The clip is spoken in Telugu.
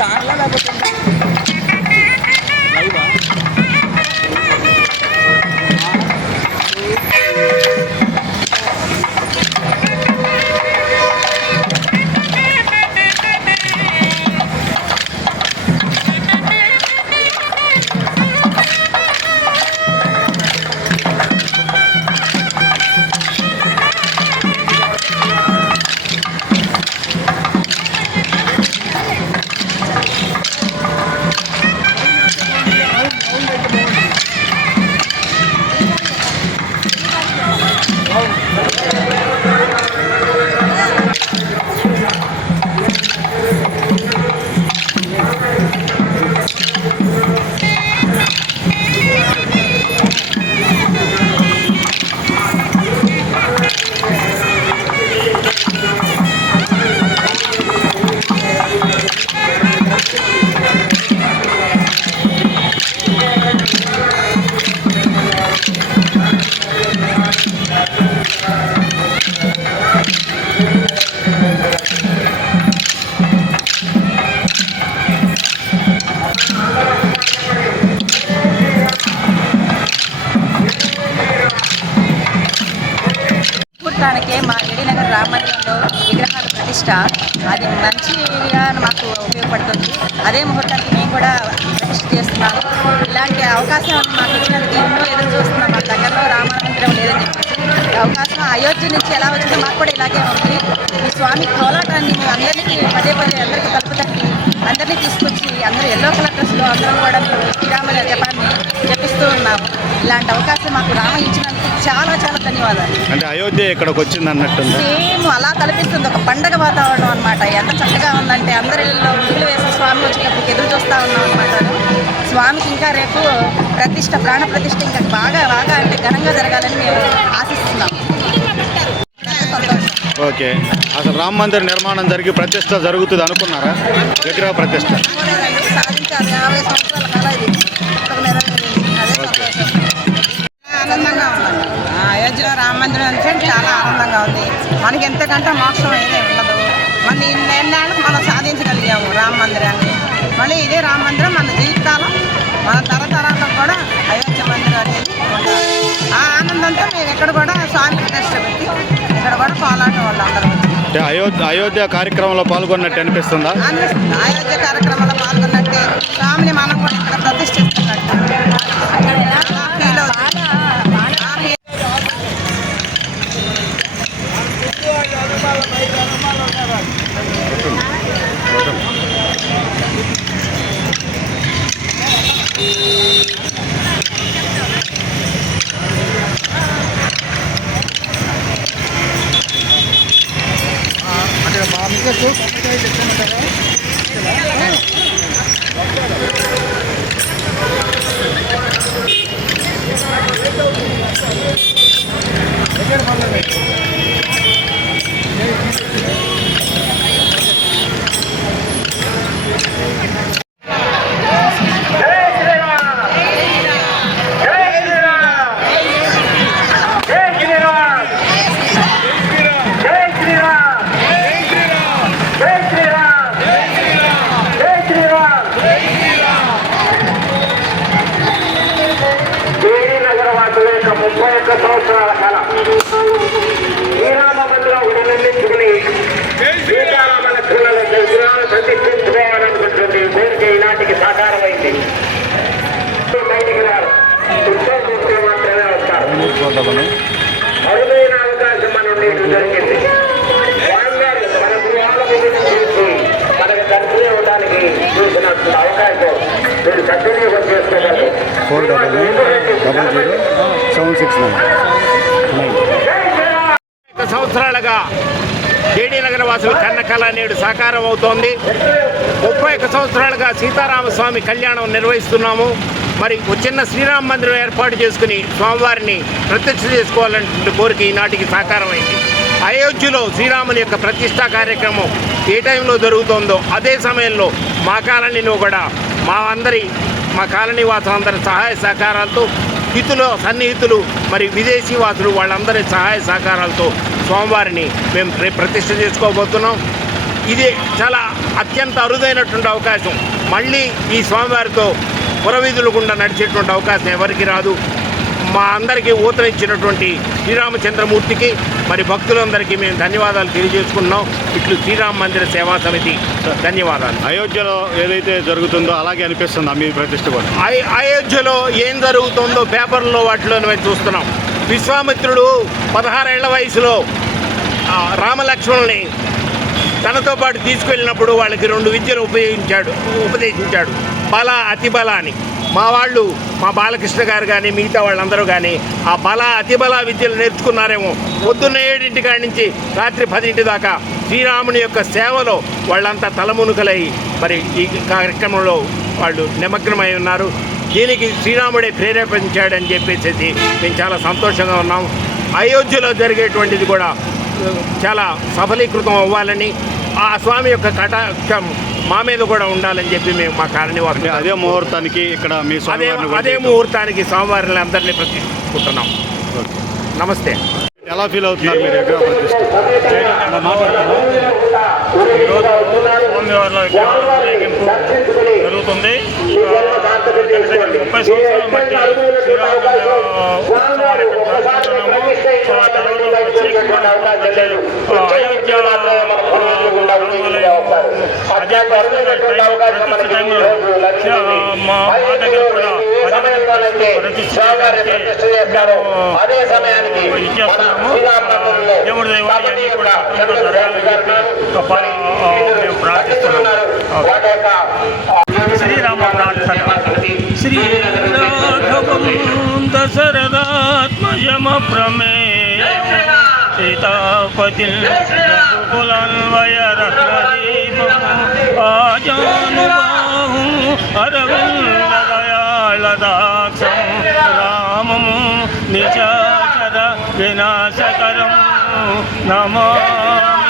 చాలా లేకపోతే మా ఏడీనగర్ రామ మందిరంలో విగ్రహాల ప్రతిష్ట అది మంచిగా మాకు ఉపయోగపడుతుంది. అదే ముహూర్తానికి మేము కూడా ప్రతిష్ట చేస్తున్నాము. ఇలాంటి అవకాశం మాకు ఇచ్చినందుకు ఎన్నో ఎదురు చూస్తున్నాం. మా దగ్గరలో రామ మందిరం లేదని చెప్పేసి అవకాశం అయోధ్య నుంచి ఎలా వచ్చిందో మాకు కూడా ఇలాగే ఉంది. ఈ స్వామి కోలాటాన్ని మేము అందరికీ పదే అందరికీ కలుపుతండి అందరినీ తీసుకొచ్చి అందరూ ఎల్లో కలర్ డ్రెస్లో అందరం కూడా మేము శ్రీరామ జపాన్ని జపిస్తూ ఉన్నాము. ఇలాంటి అవకాశం మాకు రామ ఇచ్చినందుకు చాలా ధన్యవాదాలు. అంటే అయోధ్య ఇక్కడికి వచ్చింది అన్నట్టు సేమ్ అలా కల్పిస్తుంది. ఒక పండగ వాతావరణం అనమాట. ఎంత చక్కగా ఉందంటే అందరి ఇళ్ళలో ముగ్గులు వేసి స్వామి వచ్చేటప్పుడు ఎదురు చూస్తూ ఉన్నాం అనమాట. స్వామికి ఇంకా రేపు ప్రతిష్ట ప్రాణ ప్రతిష్ట ఇంకా బాగా అంటే ఘనంగా జరగాలని మేము ఆశిస్తున్నాం. ఓకే, అసలు రామ మందిర నిర్మాణం జరిగి ప్రతిష్ట జరుగుతుంది అనుకున్నారా? విగ్రహ ప్రతిష్ట సాధించాలి. 50 సంవత్సరాల కాలం ఇది ఆనందంగా ఉంది. అయోధ్యలో రామ మందిరం అంటే చాలా ఆనందంగా ఉంది. మనకి ఎంతకంటే మోక్షం ఏదే ఉండదు. మళ్ళీ ఇన్నేళ్ళకు మనం సాధించగలిగాము రామ మందిరాన్ని. మళ్ళీ ఇదే రామ మందిరం మన జీవితకాలం మన తరతరాల్లో కూడా అయోధ్య మందిరం అనేది ఉంటుంది. ఆ ఆనందంతో మేము ఇక్కడ కూడా స్వామి ప్రతిష్ట పెట్టి ఇక్కడ కూడా పోలాటం వాళ్ళు అందరూ అయోధ్య కార్యక్రమంలో పాల్గొన్నట్టు అనిపిస్తుందా? అనిపిస్తుంది. అయోధ్య కార్యక్రమంలో పాల్గొన్నట్టే స్వామిని మనం కూడా ఇక్కడ ప్రతిష్ఠిస్తున్నట్టు అక్కడ ఫీల్ అవుతుంది. సంవత్సరాల కాలం శ్రీరామ మందిరం నిర్మించుకుని సీతారామ లక్ష్మణుల విగ్రహాలు ప్రతిష్ఠించుకోవాలనుకుంటుంది. కోరిక ఈనాటికి సాకారమైంది. బయటికి రారు, ఉత్సవం చూస్తే మాత్రమే వస్తారు. అరుదైన అవకాశం మనం నీకు జరిగింది. స్వామివారు మన గృహాలకు చూసి మనకు దర్శనం ఇవ్వడానికి చూసినట్టు అవకాశం మీరు సద్వినియోగం చేసుకోగలరు. 400-769 సంవత్సరాలుగా ఏడీనగర్ వాసుల కన్నకళ నేడు సాకారం అవుతోంది. 31 సంవత్సరాలుగా సీతారామస్వామి కళ్యాణం నిర్వహిస్తున్నాము. మరి ఒక చిన్న శ్రీరామ మందిరం ఏర్పాటు చేసుకుని స్వామివారిని ప్రతిష్ఠ చేసుకోవాలనే కోరిక ఈనాటికి సాకారమైంది. అయోధ్యలో శ్రీరాముని యొక్క ప్రతిష్టా కార్యక్రమం ఏ టైంలో జరుగుతుందో అదే సమయంలో మా కాలనీలో కూడా మా కాలనీ వాసులందరి సహాయ సహకారాలతో హితులు సన్నిహితులు మరి విదేశీ వాసులు వాళ్ళందరి సహాయ సహకారాలతో స్వామివారిని మేము రేపు ప్రతిష్ఠ చేసుకోబోతున్నాం. ఇది చాలా అత్యంత అరుదైనటువంటి అవకాశం. మళ్ళీ ఈ స్వామివారితో పురవీధులు గుండా నడిచేటువంటి అవకాశం ఎవరికి రాదు. మా అందరికీ ఊతనిచ్చినటువంటి శ్రీరామచంద్రమూర్తికి మరి భక్తులందరికీ మేము ధన్యవాదాలు తెలియజేసుకున్నాం. ఇట్లు శ్రీరామ మందిర సేవా సమితి ధన్యవాదాలు. అయోధ్యలో ఏదైతే జరుగుతుందో అలాగే అనిపిస్తుందా మీ ప్రతిష్ఠ కూడా? అయోధ్యలో ఏం జరుగుతుందో పేపర్లో వాటిలో మేము చూస్తున్నాం. విశ్వామిత్రుడు 16 ఏళ్ల వయసులో రామలక్ష్మణుల్ని తనతో పాటు తీసుకెళ్ళినప్పుడు వాళ్ళకి 2 విద్యలు ఉపదేశించాడు, బల అతిబల అని. మా బాలకృష్ణ గారు కానీ మిగతా వాళ్ళందరూ కానీ ఆ బల అతిబల విద్యలు నేర్చుకున్నారేమో. పొద్దున్న 7 కాడి నుంచి రాత్రి 10 దాకా శ్రీరాముని యొక్క సేవలో వాళ్ళంతా తలమునుకలై మరి ఈ కార్యక్రమంలో వాళ్ళు నిమగ్నమై ఉన్నారు. దీనికి శ్రీరాముడే ప్రేరేపించాడని చెప్పేసి మేము చాలా సంతోషంగా ఉన్నాం. అయోధ్యలో జరిగేటువంటిది కూడా చాలా సఫలీకృతం అవ్వాలని, ఆ స్వామి యొక్క కటాక్షం మా మీద కూడా ఉండాలని చెప్పి మేము మా కాలనీ వారిని అదే ముహూర్తానికి ఇక్కడ మీ అదే ముహూర్తానికి స్వామివారిని అందరినీ ప్రతిష్ఠించుకుంటున్నాం. నమస్తే. ఎలా ఫీల్ అవుతున్నారు మీరు విగ్రహ ప్రతిష్ఠ? స్వామివారిలో జరుగుతుంది. 30 సంవత్సరాల బట్టి అయోధ్య మా దగ్గర కూడా అదే సమయానికి దేవుడి దైవాన్ని కూడా జరగాలని చెప్పి మేము ప్రార్థిస్తున్నాము. శ్రీరామ ప్రార్థన. శ్రీరాఘవం దశరథాత్మజమ ప్రమేయ సీతాపతి రఘుకులన్వయ రత్నదీపం ఆజానుబాహు అరవిందదయాళదాక్షం రామం నిశాచర వినాశకరం నమామి.